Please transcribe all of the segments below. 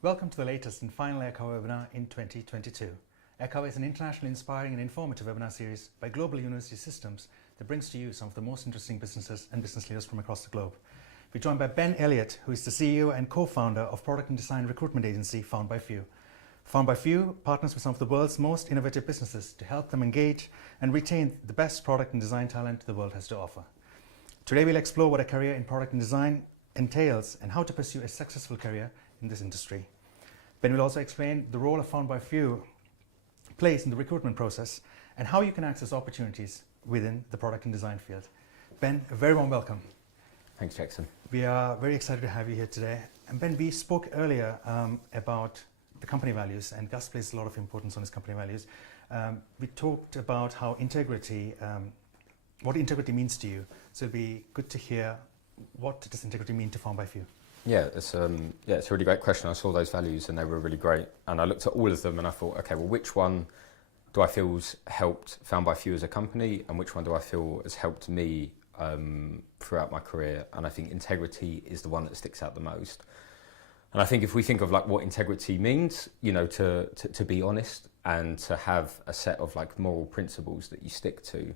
Welcome to the latest and final Echo webinar in 2022. Echo is an internationally inspiring and informative webinar series by Global University Systems that brings to you some of the most interesting businesses and business leaders from across the globe. We're joined by Ben Elliot, who is the CEO and co-founder of product and design recruitment agency Found by Few. Found by Few partners with some of the world's most innovative businesses to help them engage and retain the best product and design talent the world has to offer. Today we'll explore what a career in product and design entails and how to pursue a successful career in this industry. Ben will also explain the role of Found by Few plays in the recruitment process and how you can access opportunities within the product and design field. Ben, a very warm welcome. Thanks, Jackson. We are very excited to have you here today. And Ben, we spoke earlier about the company values, and Gus places a lot of importance on his company values. We talked about how integrity, what integrity means to you. So it'd be good to hear, what does integrity mean to Found by Few? Yeah, it's a really great question. I saw those values and they were really great. And I looked at all of them and I thought, okay, well, which one do I feel has helped Found by Few as a company, and which one do I feel has helped me throughout my career? And I think integrity is the one that sticks out the most. And I think if we think of like what integrity means, you know, to be honest and to have a set of like moral principles that you stick to,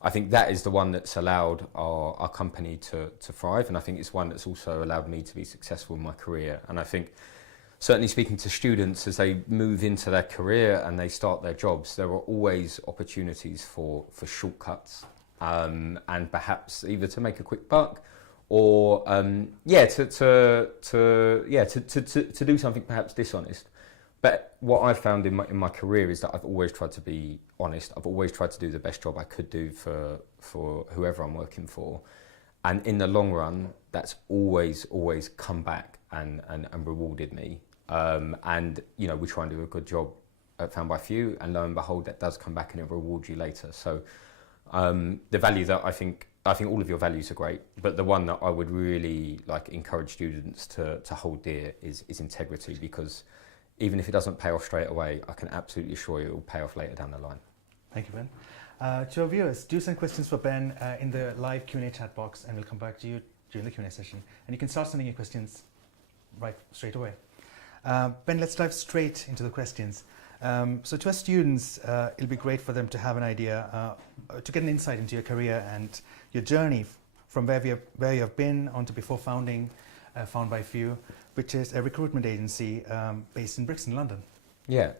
I think that is the one that's allowed our company to thrive, and I think it's one that's also allowed me to be successful in my career. And I think certainly speaking to students as they move into their career and they start their jobs, there are always opportunities for shortcuts, and perhaps either to make a quick buck or to do something perhaps dishonest. But what I've found in my career is that I've always tried to be honest. I've always tried to do the best job I could do for whoever I'm working for. And in the long run, that's always come back and rewarded me. And, you know, we try and do a good job at Found by Few, and lo and behold, that does come back and it rewards you later. So the value that I think all of your values are great, but the one that I would really like encourage students to hold dear is integrity, because even if it doesn't pay off straight away, I can absolutely assure you it will pay off later down the line. Thank you, Ben. To our viewers, do send questions for Ben in the live Q&A chat box, and we'll come back to you during the Q&A session. And you can start sending your questions straight away. Ben, let's dive straight into the questions. So to our students, it'll be great for them to have an idea, to get an insight into your career and your journey from where you have been on to before founding Found by Few, which is a recruitment agency based in Brixton, London. Yeah.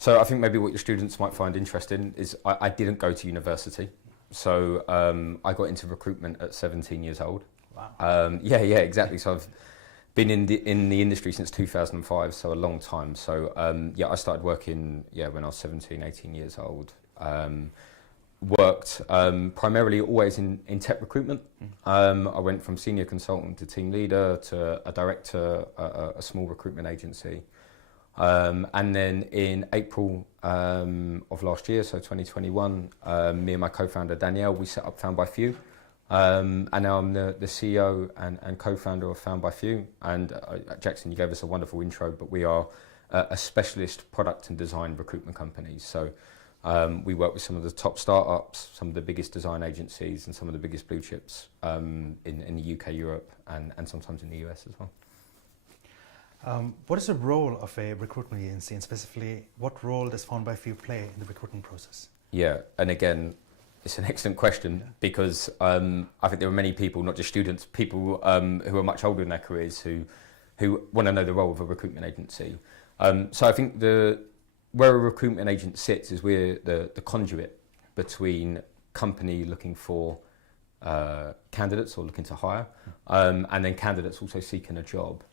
So I think maybe what your students might find interesting is I didn't go to university. So I got into recruitment at 17 years old. Wow. Yeah, exactly. So I've been in the industry since 2005, so a long time. So I started working when I was 17, 18 years old. Worked primarily always in tech recruitment. I went from senior consultant to team leader to a director at a small recruitment agency. And then in April of last year, so 2021, me and my co-founder Danielle, we set up Found by Few. And now I'm the CEO and co-founder of Found by Few. And Jackson, you gave us a wonderful intro, but we are a specialist product and design recruitment company. So we work with some of the top startups, some of the biggest design agencies, and some of the biggest blue chips in the UK, Europe, and sometimes in the US as well. What is the role of a recruitment agency, and specifically, what role does Found by Few play in the recruitment process? Yeah, and again, it's an excellent question, because I think there are many people, not just students, people who are much older in their careers who want to know the role of a recruitment agency. So I think where a recruitment agent sits is we're the conduit between company looking for candidates or looking to hire, and then candidates also seeking a job.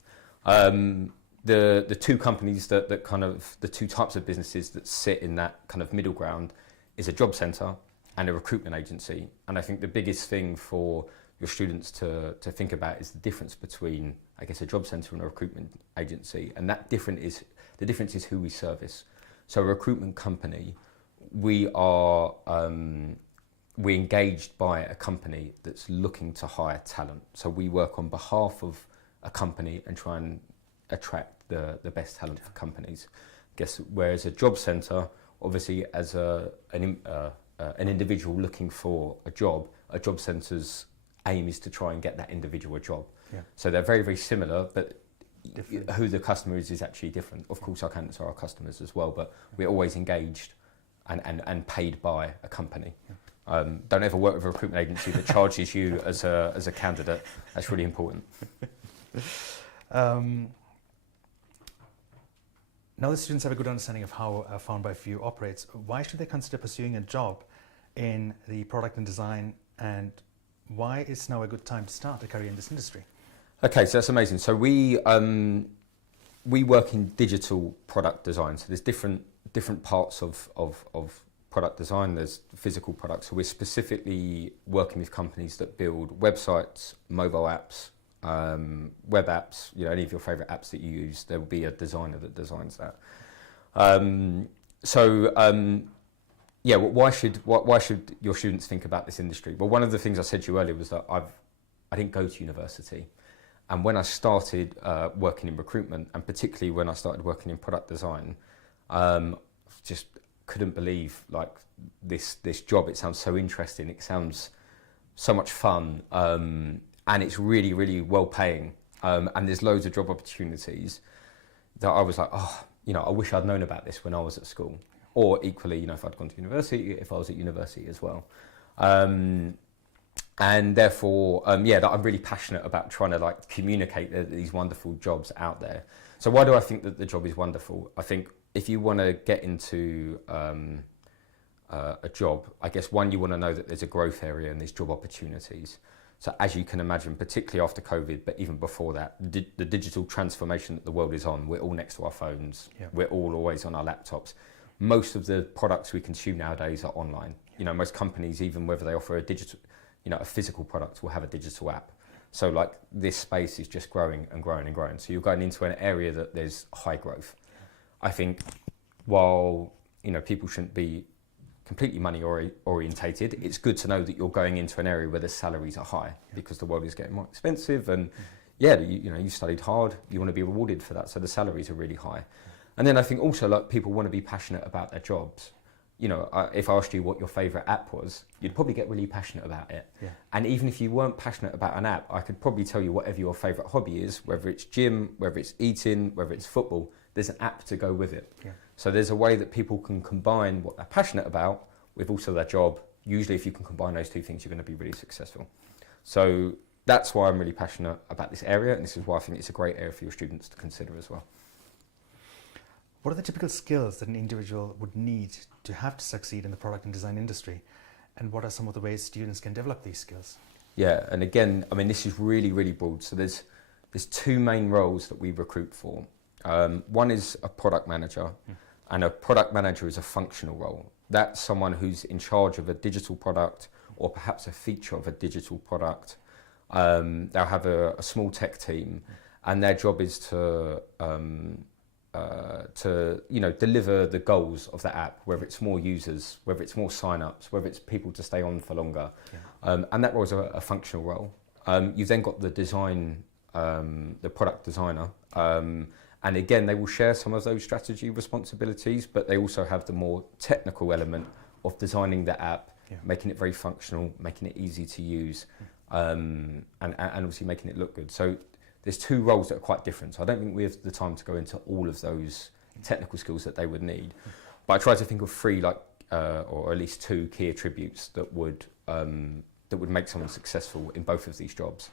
The two companies that kind of, the two types of businesses that sit in that kind of middle ground is a job centre and a recruitment agency. And I think the biggest thing for your students to think about is the difference between, I guess, a job centre and a recruitment agency. And the difference is who we service. So a recruitment company, we're engaged by a company that's looking to hire talent. So we work on behalf of a company and try and attract the best talent for companies. Whereas a job centre, obviously as an individual looking for a job centre's aim is to try and get that individual a job. Yeah. So they're very, very similar, but different. Who the customer is actually different. Of course, our candidates are our customers as well, but we're always engaged and paid by a company. Don't ever work with a recruitment agency that charges you as a candidate. That's really important. Now that students have a good understanding of how Found by Few operates, why should they consider pursuing a job in the product and design, and why is now a good time to start a career in this industry? Okay, so that's amazing. So we work in digital product design. So there's different parts of product design. There's physical products. So we're specifically working with companies that build websites, mobile apps, web apps, any of your favorite apps that you use. There will be a designer that designs that. Why should your students think about this industry? Well, one of the things I said to you earlier was that I didn't go to university, and when I started working in recruitment, and particularly when I started working in product design, just couldn't believe this job. It sounds so interesting. It sounds so much fun. And it's really, really well paying. And there's loads of job opportunities that I was like, I wish I'd known about this when I was at school. Or equally, if I'd gone to university, if I was at university as well. And therefore, that I'm really passionate about trying to communicate these wonderful jobs out there. So why do I think that the job is wonderful? I think if you want to get into a job, I guess one, you want to know that there's a growth area and there's job opportunities. So as you can imagine, particularly after COVID, but even before that, the digital transformation that the world is on, we're all next to our phones, we're all always on our laptops. Most of the products we consume nowadays are online. Most companies, even whether they offer a digital, a physical product, will have a digital app. So this space is just growing and growing and growing. So you're going into an area that there's high growth. I think while, people shouldn't be completely money orientated, it's good to know that you're going into an area where the salaries are high because the world is getting more expensive, and you studied hard, you want to be rewarded for that, so the salaries are really high. And then I think also people want to be passionate about their jobs. If I asked you what your favourite app was, you'd probably get really passionate about it. And even if you weren't passionate about an app, I could probably tell you whatever your favourite hobby is, whether it's gym, whether it's eating, whether it's football, there's an app to go with it. So there's a way that people can combine what they're passionate about with also their job. Usually if you can combine those two things, you're going to be really successful. So that's why I'm really passionate about this area, and this is why I think it's a great area for your students to consider as well. What are the typical skills that an individual would need to have to succeed in the product and design industry? And what are some of the ways students can develop these skills? Yeah, and again, this is really, really broad. So there's two main roles that we recruit for. One is a product manager, and a product manager is a functional role. That's someone who's in charge of a digital product or perhaps a feature of a digital product. They'll have a small tech team, and their job is to deliver the goals of the app, whether it's more users, whether it's more sign-ups, whether it's people to stay on for longer. And that role is a functional role. You've then got the design, the product designer. And again, they will share some of those strategy responsibilities, but they also have the more technical element of designing the app, making it very functional, making it easy to use, and obviously making it look good. So there's two roles that are quite different. So I don't think we have the time to go into all of those technical skills that they would need. But I try to think of three, or at least two key attributes that would make someone successful in both of these jobs.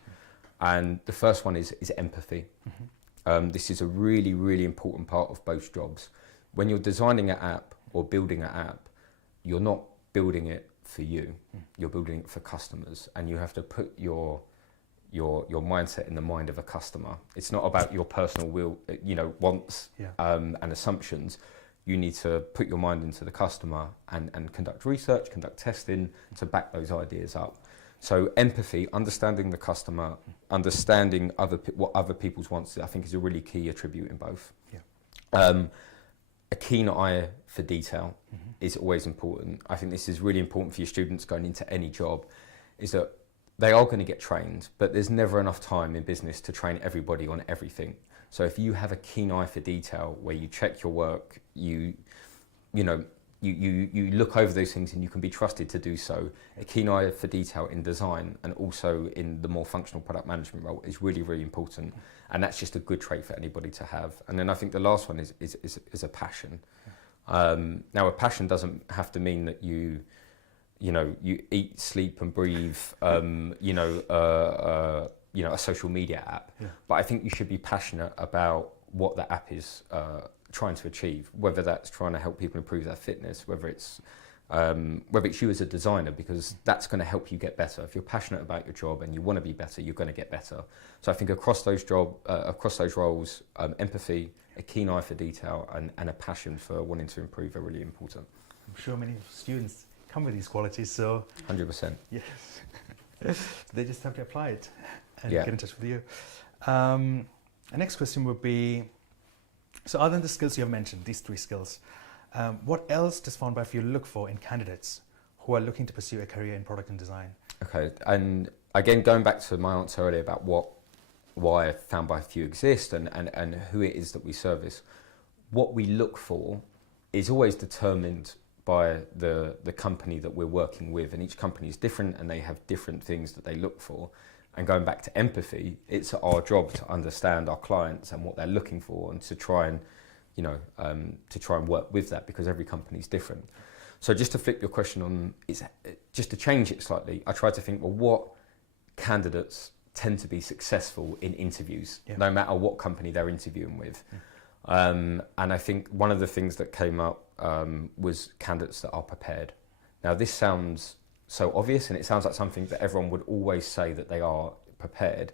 And the first one is empathy. This is a really, really important part of both jobs. When you're designing an app or building an app, you're not building it for you. You're building it for customers, and you have to put your mindset in the mind of a customer. It's not about your personal will, wants and assumptions. You need to put your mind into the customer and conduct research, conduct testing to back those ideas up. So empathy, understanding the customer, understanding what other people's wants, I think is a really key attribute in both. A keen eye for detail is always important. I think this is really important for your students going into any job, is that they are going to get trained, but there's never enough time in business to train everybody on everything. So if you have a keen eye for detail, where you check your work, you you look over those things and you can be trusted to do so. A keen eye for detail in design and also in the more functional product management role is really, really important. And that's just a good trait for anybody to have. And then I think the last one is a passion. Now, a passion doesn't have to mean that you eat, sleep and breathe, a social media app. Yeah. But I think you should be passionate about what the app is trying to achieve, whether that's trying to help people improve their fitness, whether it's you as a designer, because that's going to help you get better. If you're passionate about your job and you want to be better, you're going to get better. So I think across those roles, empathy, a keen eye for detail, and a passion for wanting to improve are really important. I'm sure many students come with these qualities, so 100%. Yes, they just have to apply it and get in touch with you. The next question would be, so other than the skills you have mentioned, these 3 skills, what else does Found by Few look for in candidates who are looking to pursue a career in product and design? Okay, and again, going back to my answer earlier about why Found by Few exists and who it is that we service, what we look for is always determined by the company that we're working with, and each company is different and they have different things that they look for. And going back to empathy, it's our job to understand our clients and what they're looking for, and to try and work with that, because every company is different. So just to flip your question on, just to change it slightly, I try to think, well, what candidates tend to be successful in interviews, no matter what company they're interviewing with. And I think one of the things that came up was candidates that are prepared. Now, this sounds so obvious, and it sounds like something that everyone would always say that they are prepared,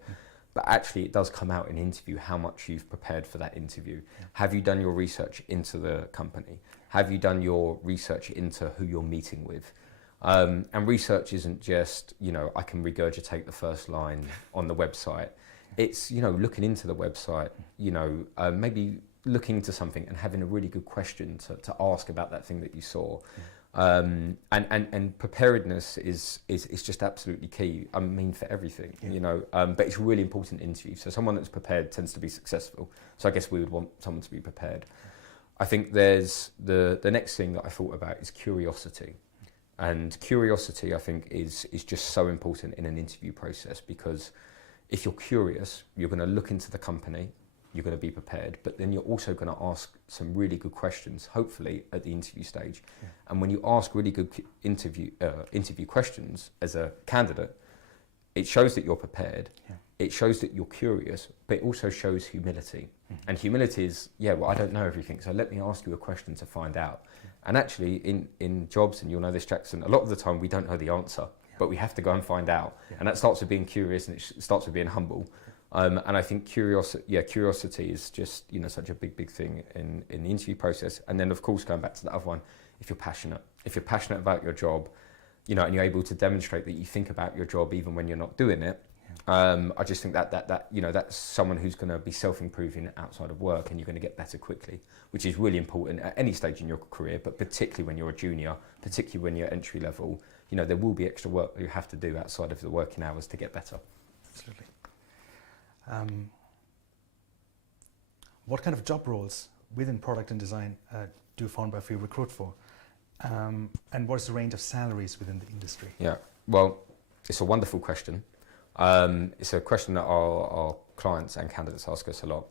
but actually it does come out in interview how much you've prepared for that interview. Have you done your research into the company? Have you done your research into who you're meeting with? And research isn't just, I can regurgitate the first line on the website. It's, looking into the website, maybe looking into something and having a really good question to ask about that thing that you saw. And preparedness is just absolutely key. I mean, for everything, but it's really important in interviews. So someone that's prepared tends to be successful. So I guess we would want someone to be prepared. I think there's the next thing that I thought about is curiosity. And curiosity, I think, is just so important in an interview process, because if you're curious, you're going to look into the company, you're going to be prepared, but then you're also going to ask some really good questions, hopefully at the interview stage. And when you ask really good interview questions as a candidate, it shows that you're prepared, it shows that you're curious, but it also shows humility. And humility is, I don't know everything, so let me ask you a question to find out. And actually in jobs, and you'll know this, Jackson, a lot of the time we don't know the answer, but we have to go and find out. And that starts with being curious, and it starts with being humble. And I think curiosity is just, such a big thing in the interview process. And then, of course, going back to the other one, if you're passionate about your job, and you're able to demonstrate that you think about your job even when you're not doing it, I just think that that's someone who's going to be self-improving outside of work, and you're going to get better quickly, which is really important at any stage in your career, but particularly when you're a junior, particularly when you're entry level. There will be extra work that you have to do outside of the working hours to get better. Absolutely. What kind of job roles within product and design do Found by Few recruit for? And what is the range of salaries within the industry? Yeah, well, it's a wonderful question. It's a question that our clients and candidates ask us a lot.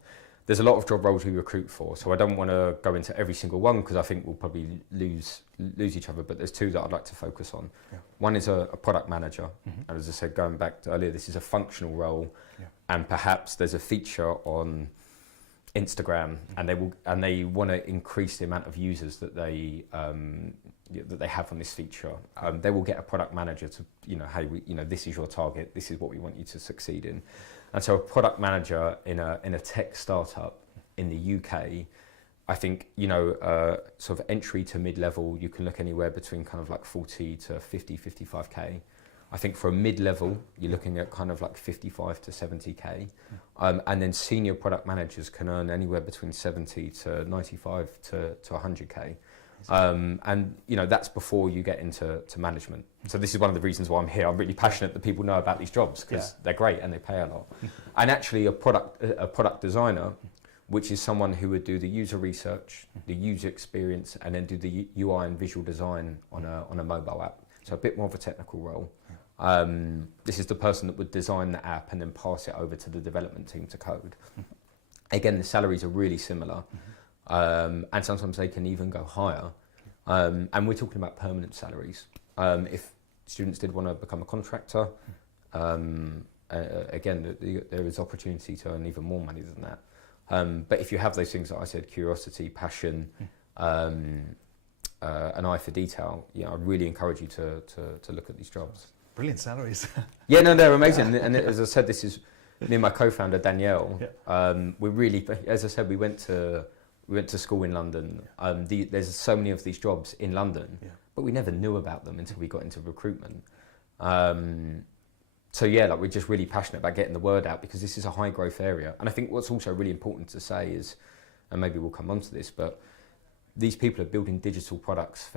There's a lot of job roles we recruit for, so I don't want to go into every single one, because I think we'll probably lose each other, but there's 2 that I'd like to focus on. One is a product manager, and as I said, going back to earlier, this is a functional role, and perhaps there's a feature on Instagram, and they want to increase the amount of users that they have on this feature. They will get a product manager to, hey, this is your target, this is what we want you to succeed in. And so a product manager in a tech startup in the UK, I think, sort of entry to mid-level, you can look anywhere between kind of like 40 to 50, 55K. I think for a mid-level, you're looking at kind of like 55 to 70K. And then senior product managers can earn anywhere between 70 to 95 to 100K. And that's before you get into management. So this is one of the reasons why I'm here. I'm really passionate that people know about these jobs, because they're great and they pay a lot. And actually a product designer which is someone who would do the user research, the user experience, and then do the UI and visual design on a mobile app. So a bit more of a technical role. This is the person that would design the app and then pass it over to the development team to code. Again, the salaries are really similar, and sometimes they can even go higher. And we're talking about permanent salaries. If students did want to become a contractor, again, there is opportunity to earn even more money than that. But if you have those things that I said, curiosity, passion, an eye for detail, I'd really encourage you to look at these jobs. Brilliant salaries. Yeah, no, they're amazing. And as I said, this is me and my co-founder Danielle. We're really, as I said, we went to school in London. There's so many of these jobs in London, but we never knew about them until we got into recruitment. So yeah, like we're just really passionate about getting the word out because this is a high growth area. And I think what's also really important to say is, and maybe we'll come on to this, but these people are building digital products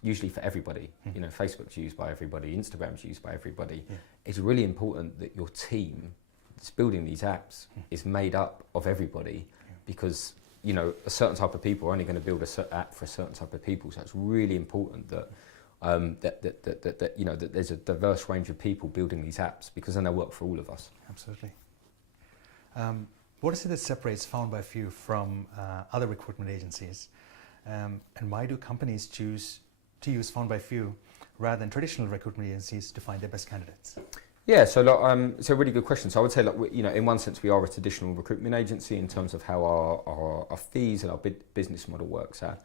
usually for everybody. Facebook's used by everybody, Instagram's used by everybody. It's really important that your team that's building these apps is made up of everybody because a certain type of people are only going to build a certain app for a certain type of people. So it's really important that that there's a diverse range of people building these apps because then they work for all of us. Absolutely. What is it that separates Found by Few from other recruitment agencies? And why do companies choose to use Found by Few rather than traditional recruitment agencies to find their best candidates? Yeah, so it's a really good question. So I would say, in one sense, we are a traditional recruitment agency in terms of how our fees and our business model works out.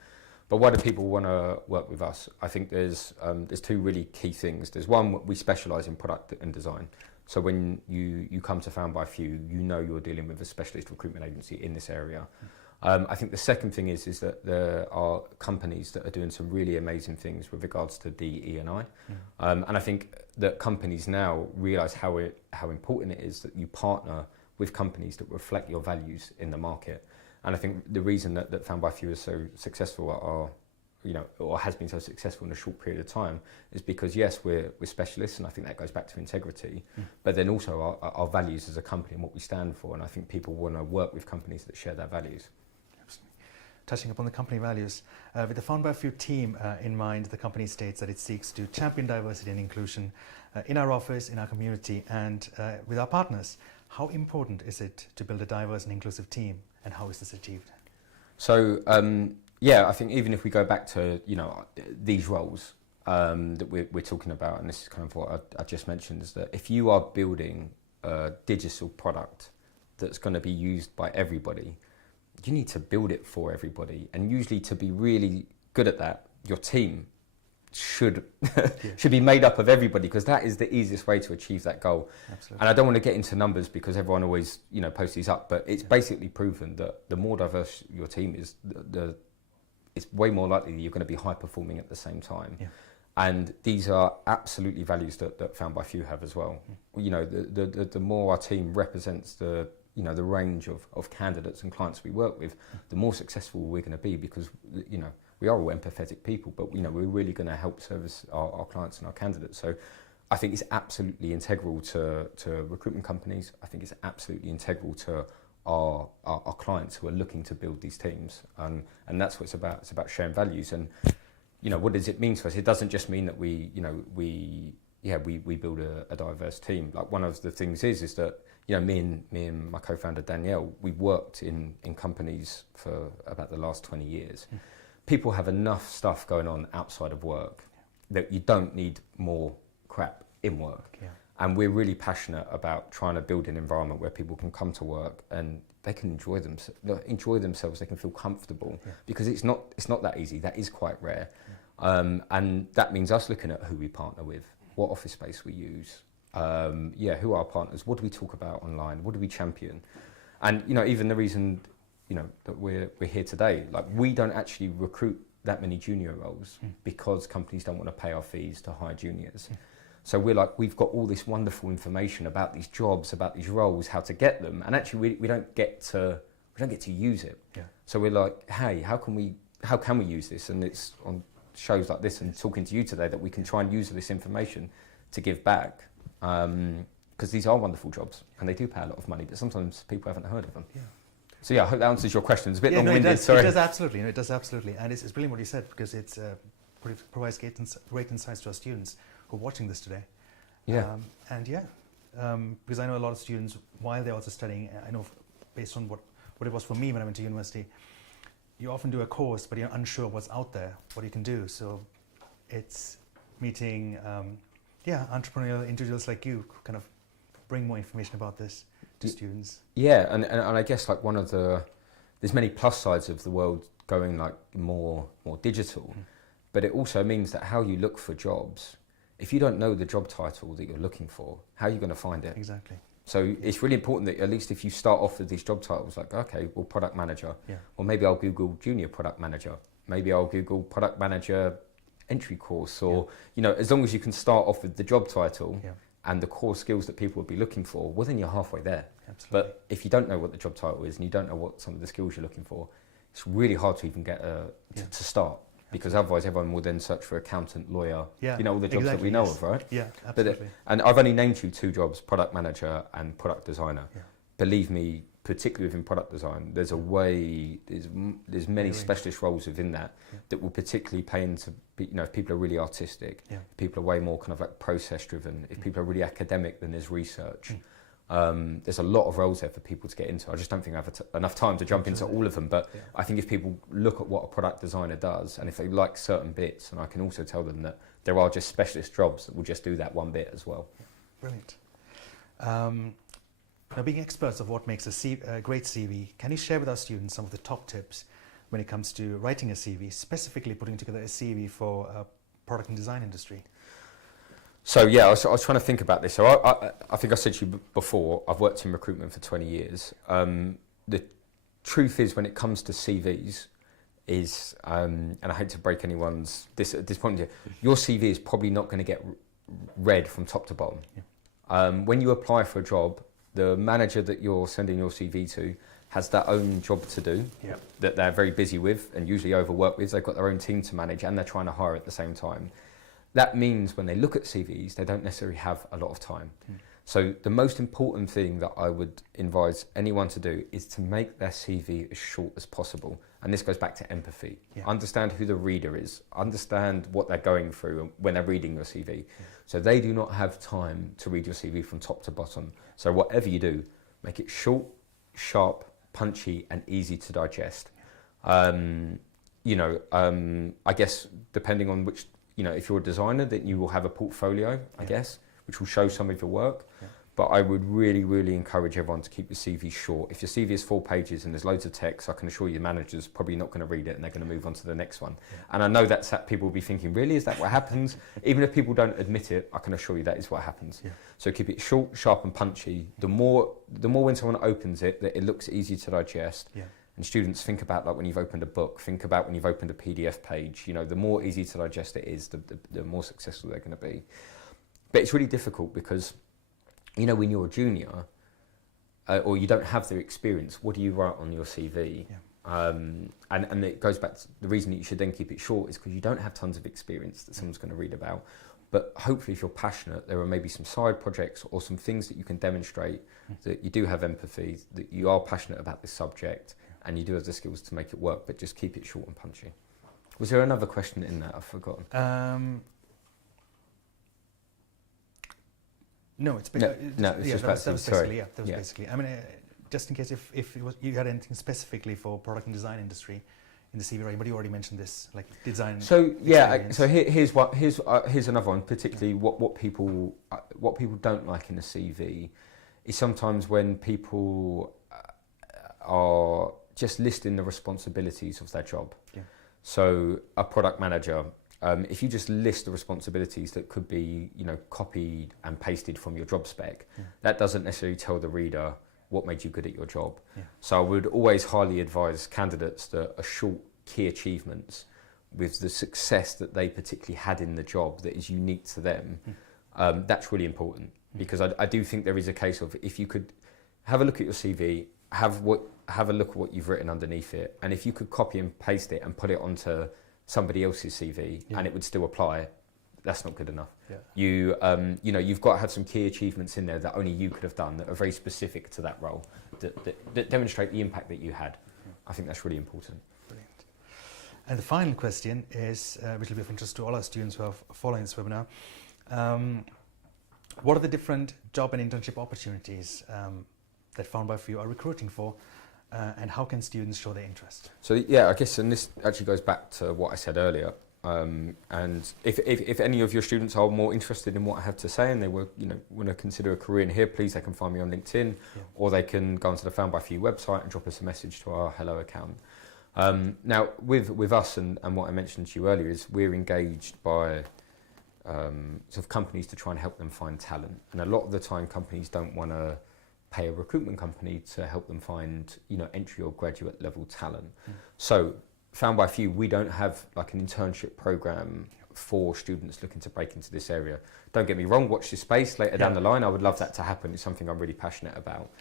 But why do people want to work with us? I think there's two really key things. There's one, we specialise in product and design. So when you come to Found by Few, you're dealing with a specialist recruitment agency in this area. I think the second thing is that there are companies that are doing some really amazing things with regards to DE&I. And I think that companies now realise how important it is that you partner with companies that reflect your values in the market. And I think the reason that Found by Few is so successful or has been so successful in a short period of time is because, yes, we're specialists, and I think that goes back to integrity, but then also our values as a company and what we stand for. And I think people want to work with companies that share their values. Touching upon the company values, with the Found by Few team in mind, the company states that it seeks to champion diversity and inclusion in our office, in our community, and with our partners. How important is it to build a diverse and inclusive team, and how is this achieved? So, I think even if we go back to these roles that we're talking about, and this is kind of what I just mentioned, is that if you are building a digital product that's going to be used by everybody, you need to build it for everybody. And usually, to be really good at that, your team should be made up of everybody, because that is the easiest way to achieve that goal. Absolutely. And I don't want to get into numbers because everyone always posts these up, but it's basically proven that the more diverse your team is, it's way more likely that you're going to be high performing at the same time. And these are absolutely values that Found by Few have as well. The more our team represents the range of candidates and clients we work with, the more successful we're going to be, because we are all empathetic people, but we're really going to help service our clients and our candidates. So I think it's absolutely integral to recruitment companies. I think it's absolutely integral to our clients who are looking to build these teams, and that's what it's about. It's about sharing values. And what does it mean to us? It doesn't just mean that we build a diverse team. Like, one of the things is that me and my co-founder Danielle, we've worked in companies for about the last 20 years. People have enough stuff going on outside of work that you don't need more crap in work. And we're really passionate about trying to build an environment where people can come to work and they can enjoy themselves. They can feel comfortable, because it's not that easy. That is quite rare. And that means us looking at who we partner with, what office space we use, who are our partners, what do we talk about online, what do we champion. And even the reason that we're here today, like, we don't actually recruit that many junior roles because companies don't want to pay our fees to hire juniors. So we've got all this wonderful information about these jobs, about these roles, how to get them, and actually we don't get to use it. So we're like, hey, how can we use this? And it's on shows like this and talking to you today that we can try and use this information to give back, because these are wonderful jobs and they do pay a lot of money, but sometimes people haven't heard of them. So yeah, I hope that answers your question. It's a bit Yeah, no, long-winded. it does absolutely. No, it does absolutely, and it's brilliant what you said, because it provides great insights to our students who are watching this today. Yeah. Because I know a lot of students, while they're also studying, I know based on what it was for me when I went to university, you often do a course, but you're unsure what's out there, what you can do. So it's meeting, entrepreneurial individuals like you who kind of bring more information about this to students. Yeah, and I guess like there's many plus sides of the world going like more digital, but it also means that how you look for jobs, if you don't know the job title that you're looking for, how are you going to find it? Exactly. So it's really important that at least if you start off with these job titles, like, okay, well, product manager, or maybe I'll Google junior product manager, maybe I'll Google product manager entry course, or, as long as you can start off with the job title and the core skills that people would be looking for, well, then you're halfway there. Absolutely. But if you don't know what the job title is and you don't know what some of the skills you're looking for, it's really hard to even get to start. Because otherwise everyone will then search for accountant, lawyer, all the jobs that we know of, right? Yeah, absolutely. And I've only named you 2 jobs, product manager and product designer. Yeah. Believe me, particularly within product design, there's there's many specialist roles within that will particularly pay into, if people are really artistic, if people are way more kind of like process driven, if people are really academic, then there's research. There's a lot of roles there for people to get into. I just don't think I have enough time to jump into all of them, but I think if people look at what a product designer does, and if they like certain bits, and I can also tell them that there are just specialist jobs that will just do that one bit as well. Brilliant. Now, being experts of what makes a great CV, can you share with our students some of the top tips when it comes to writing a CV, specifically putting together a CV for a product and design industry? So yeah, I was trying to think about this. So I think I said to you before, I've worked in recruitment for 20 years. The truth is, when it comes to CVs, and I hate to break anyone's at this point, your CV is probably not going to get read from top to bottom. Yeah. When you apply for a job, the manager that you're sending your CV to has their own job to do that they're very busy with and usually overworked with. They've got their own team to manage and they're trying to hire at the same time. That means when they look at CVs, they don't necessarily have a lot of time. So the most important thing that I would advise anyone to do is to make their CV as short as possible. And this goes back to empathy. Yeah. Understand who the reader is. Understand what they're going through when they're reading your CV. Yeah. So they do not have time to read your CV from top to bottom. So whatever you do, make it short, sharp, punchy, and easy to digest. I guess depending on which, if you're a designer, then you will have a portfolio, I guess, which will show some of your work. Yeah. But I would really, really encourage everyone to keep your CV short. If your CV is 4 pages and there's loads of text, I can assure you the manager's probably not going to read it and they're going to move on to the next one. Yeah. And I know that people will be thinking, really, is that what happens? Even if people don't admit it, I can assure you that is what happens. Yeah. So keep it short, sharp and punchy. The more when someone opens it, that it looks easy to digest. Yeah. And students, think about like when you've opened a book, think about when you've opened a PDF page. The more easy to digest it is, the more successful they're going to be. But it's really difficult because, when you're a junior or you don't have the experience, what do you write on your CV? Yeah. And it goes back to the reason that you should then keep it short is because you don't have tons of experience that someone's going to read about. But hopefully if you're passionate, there are maybe some side projects or some things that you can demonstrate that you do have empathy, that you are passionate about this subject, and you do have the skills to make it work, but just keep it short and punchy. Was there another question in that? I've forgotten. No, it's just basically. I mean, just in case if you had anything specifically for product and design industry in the CV writing, but you already mentioned this, like design. So here's another one. Particularly, what people don't like in the CV is sometimes when people are just listing the responsibilities of their job. Yeah. So a product manager. If you just list the responsibilities that could be, copied and pasted from your job spec, that doesn't necessarily tell the reader what made you good at your job. Yeah. So I would always highly advise candidates that are short key achievements with the success that they particularly had in the job that is unique to them. That's really important because I do think there is a case of if you could have a look at your CV, have a look at what you've written underneath it, and if you could copy and paste it and put it onto somebody else's CV and it would still apply, that's not good enough. Yeah. You've got to have some key achievements in there that only you could have done that are very specific to that role, that demonstrate the impact that you had. I think that's really important. Brilliant. And the final question is, which will be of interest to all our students who are following this webinar. What are the different job and internship opportunities that Found by Few are recruiting for, and how can students show their interest? So yeah, I guess, and this actually goes back to what I said earlier. And if any of your students are more interested in what I have to say and they want to consider a career in here, please, they can find me on LinkedIn, or they can go onto the Found by Few website and drop us a message to our Hello account. Now, with us and what I mentioned to you earlier is we're engaged by sort of companies to try and help them find talent. And a lot of the time companies don't want to pay a recruitment company to help them find, entry or graduate level talent. So Found by Few, we don't have like an internship program for students looking to break into this area. Don't get me wrong, watch this space later down the line. I would love that to happen. It's something I'm really passionate about.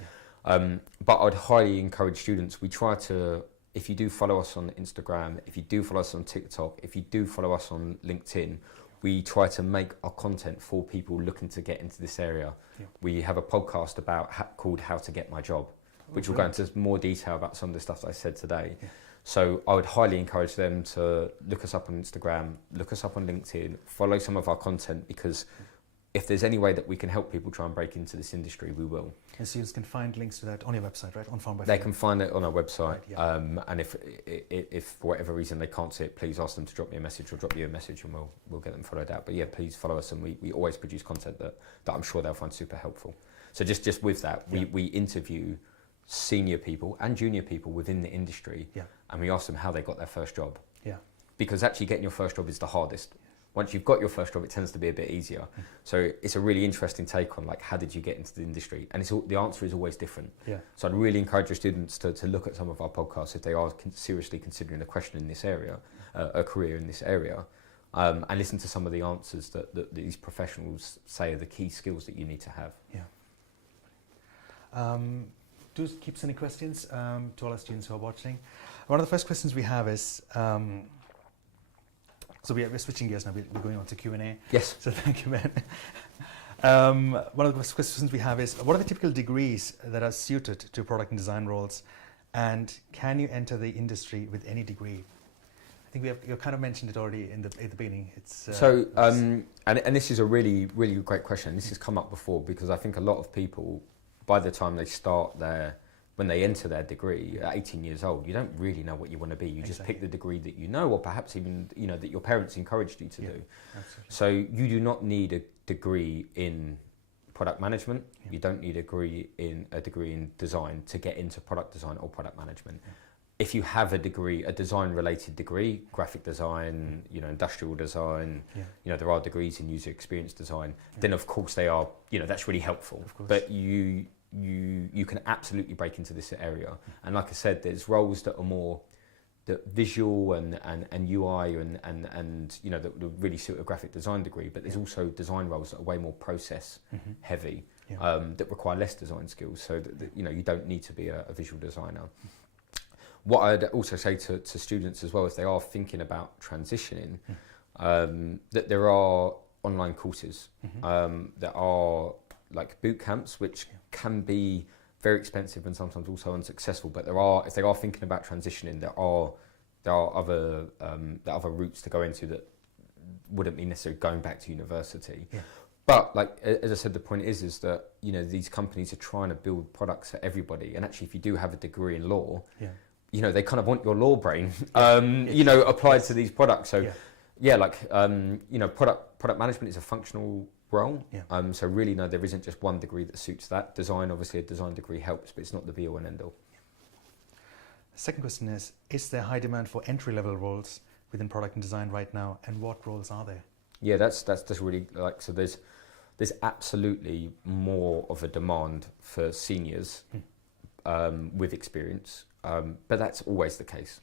But I'd highly encourage students, we try to, if you do follow us on Instagram, if you do follow us on TikTok, if you do follow us on LinkedIn, we try to make our content for people looking to get into this area. We have a podcast called How to Get My Job, which will go into more detail about some of the stuff that I said today. So I would highly encourage them to look us up on Instagram, look us up on LinkedIn, follow some of our content, because if there's any way that we can help people try and break into this industry, we will. And students can find links to that on your website, right? On Found by Few. They can find it on our website. Right, and if for whatever reason they can't see it, please ask them to drop me a message or drop you a message, and we'll get them followed out. But yeah, please follow us, and we always produce content that I'm sure they'll find super helpful. So just with that, we interview senior people and junior people within the industry, and we ask them how they got their first job. Because actually getting your first job is the hardest. Once you've got your first job, it tends to be a bit easier. So it's a really interesting take on like, how did you get into the industry? And the answer is always different. So I'd really encourage your students to look at some of our podcasts if they are seriously considering a question in this area, a career in this area, and listen to some of the answers that these professionals say are the key skills that you need to have. Do keep sending questions to all our students who are watching. One of the first questions we have is, so we're switching gears now, we're going on to Q&A. Yes. So thank you, Ben. One of the first questions we have is, what are the typical degrees that are suited to product and design roles, and can you enter the industry with any degree? I think you kind of mentioned it already at the beginning. And this is a really, really great question. This has come up before, because I think a lot of people, by the time they start when they enter their degree at 18 years old, you don't really know what you want to be. You just pick the degree that you know, or perhaps even that your parents encouraged you to do. Absolutely. So you do not need a degree in product management. You don't need a degree in design to get into product design or product management. If you have a degree, a design-related degree, graphic design, industrial design, there are degrees in user experience design, then of course they are, that's really helpful. But you can absolutely break into this area. And like I said, there's roles that are more visual and UI and that really suit a graphic design degree, but there's also design roles that are way more process heavy, that require less design skills, so that you don't need to be a visual designer. What I'd also say to students as well, if they are thinking about transitioning, that there are online courses, there are like boot camps, which can be very expensive and sometimes also unsuccessful. But if they are thinking about transitioning, there are other routes to go into that wouldn't be necessarily going back to university. But like as I said, the point is that these companies are trying to build products for everybody, and actually, if you do have a degree in law, they kind of want your law brain, applied to these products. So product management is a functional role. So really, no, there isn't just one degree that suits that. Design, obviously, a design degree helps, but it's not the be all and end all. The second question is there high demand for entry-level roles within product and design right now, and what roles are there? Yeah, that's just really so there's absolutely more of a demand for seniors with experience, but that's always the case.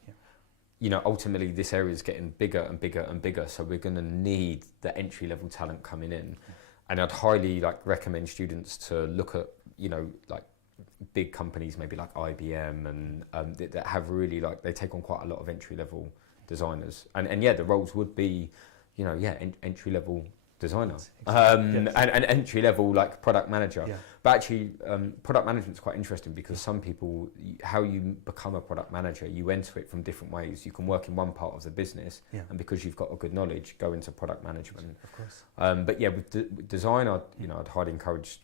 Ultimately this area is getting bigger and bigger and bigger, so we're going to need the entry-level talent coming in. And I'd highly recommend students to look at big companies, maybe like IBM, and that have really they take on quite a lot of entry-level designers. And the roles would be entry level designer, Exactly. Yes. and entry level like product manager. Yeah. But actually, product management is quite interesting because some people, how you become a product manager, you enter it from different ways. You can work in one part of the business, and because you've got a good knowledge, go into product management. Of course. But yeah, with design, I'd highly encourage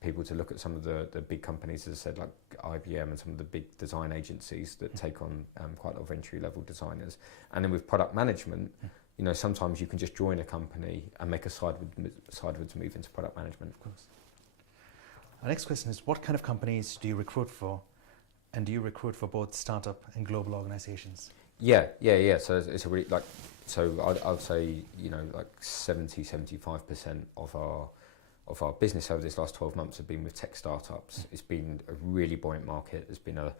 people to look at some of the big companies, as I said, like IBM and some of the big design agencies that take on quite a lot of entry level designers. And then with product management, sometimes you can just join a company and make a sideways move into product management. Of course. Our next question is, what kind of companies do you recruit for? And do you recruit for both startup and global organizations? Yeah. So it's a really I'd say, 70-75% of our business over this last 12 months have been with tech startups. It's been a really buoyant market. There's been a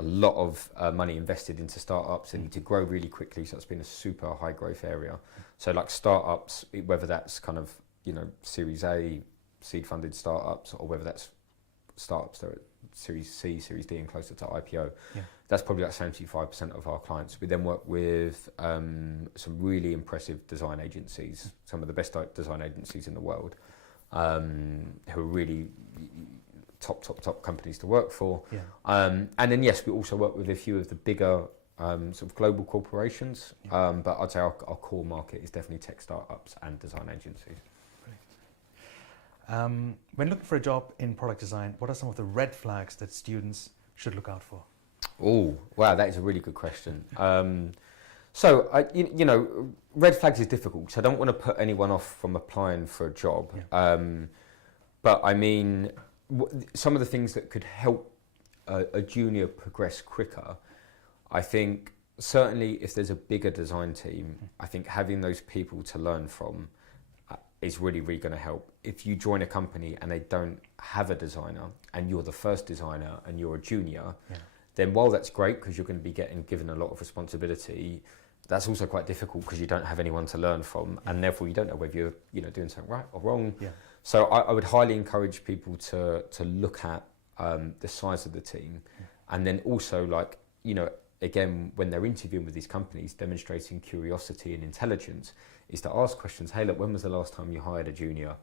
lot of money invested into startups. They need to grow really quickly, so it's been a super high growth area. So like startups, whether that's kind of, Series A, seed funded startups, or whether that's startups that are Series C, Series D and closer to IPO, that's probably like 75% of our clients. We then work with some really impressive design agencies, some of the best design agencies in the world, who are really top companies to work for. And then yes, we also work with a few of the bigger sort of global corporations, but I'd say our core market is definitely tech startups and design agencies. When looking for a job in product design, what are some of the red flags that students should look out for? Oh, wow, that is a really good question. Red flags is difficult, so I don't want to put anyone off from applying for a job. But I mean, some of the things that could help a junior progress quicker, I think certainly if there's a bigger design team, I think having those people to learn from is really, really going to help. If you join a company and they don't have a designer and you're the first designer and you're a junior, then while that's great because you're going to be given a lot of responsibility, that's also quite difficult because you don't have anyone to learn from, and therefore you don't know whether you're doing something right or wrong. So I would highly encourage people to look at the size of the team, and then also again, when they're interviewing with these companies, demonstrating curiosity and intelligence is to ask questions. Hey, look, when was the last time you hired a junior?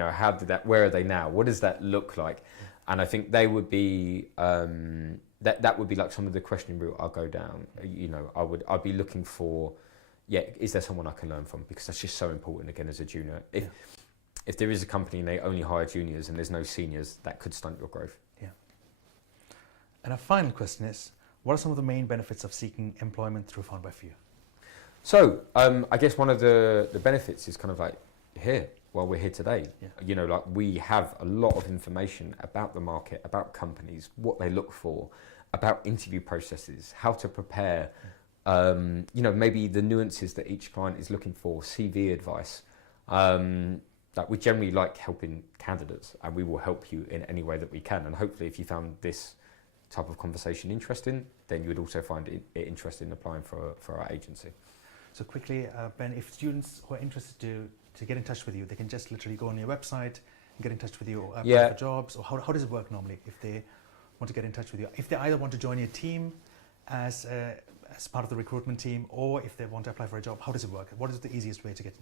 How did that? Where are they now? What does that look like? And I think they would be that would be like some of the questioning route I'll go down. I'd be looking for, is there someone I can learn from? Because that's just so important again as a junior. If there is a company and they only hire juniors and there's no seniors, that could stunt your growth. And our final question is, what are some of the main benefits of seeking employment through Found by Few? So I guess one of the benefits is kind of like here, while we're here today, we have a lot of information about the market, about companies, what they look for, about interview processes, how to prepare, maybe the nuances that each client is looking for, CV advice. We generally like helping candidates, and we will help you in any way that we can. And hopefully if you found this type of conversation interesting, then you would also find it interesting applying for our agency. So quickly, Ben, if students who are interested to get in touch with you, they can just literally go on your website and get in touch with you, or apply for jobs, or how does it work normally if they want to get in touch with you? If they either want to join your team as part of the recruitment team, or if they want to apply for a job, how does it work? What is the easiest way to get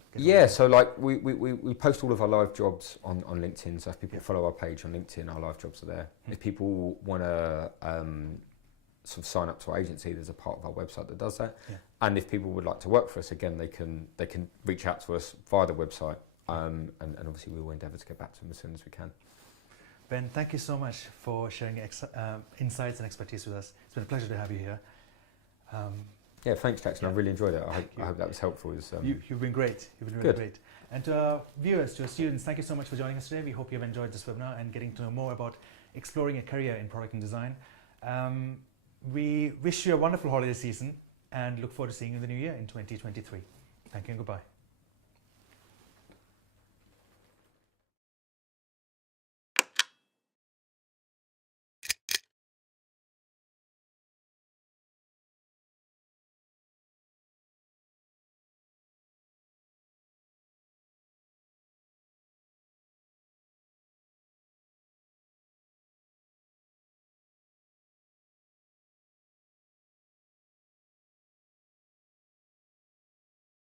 so we post all of our live jobs on LinkedIn, so if people follow our page on LinkedIn, our live jobs are there. If people want to sort of sign up to our agency, there's a part of our website that does that. And if people would like to work for us, again, they can reach out to us via the website, and obviously we will endeavour to get back to them as soon as we can. Ben, thank you so much for sharing insights and expertise with us. It's been a pleasure to have you here. Thanks, Jackson. I really enjoyed it. I hope that was helpful. You've been great. You've been really great. And to our viewers, to our students, thank you so much for joining us today. We hope you've enjoyed this webinar and getting to know more about exploring a career in product and design. We wish you a wonderful holiday season and look forward to seeing you in the new year in 2023. Thank you and goodbye.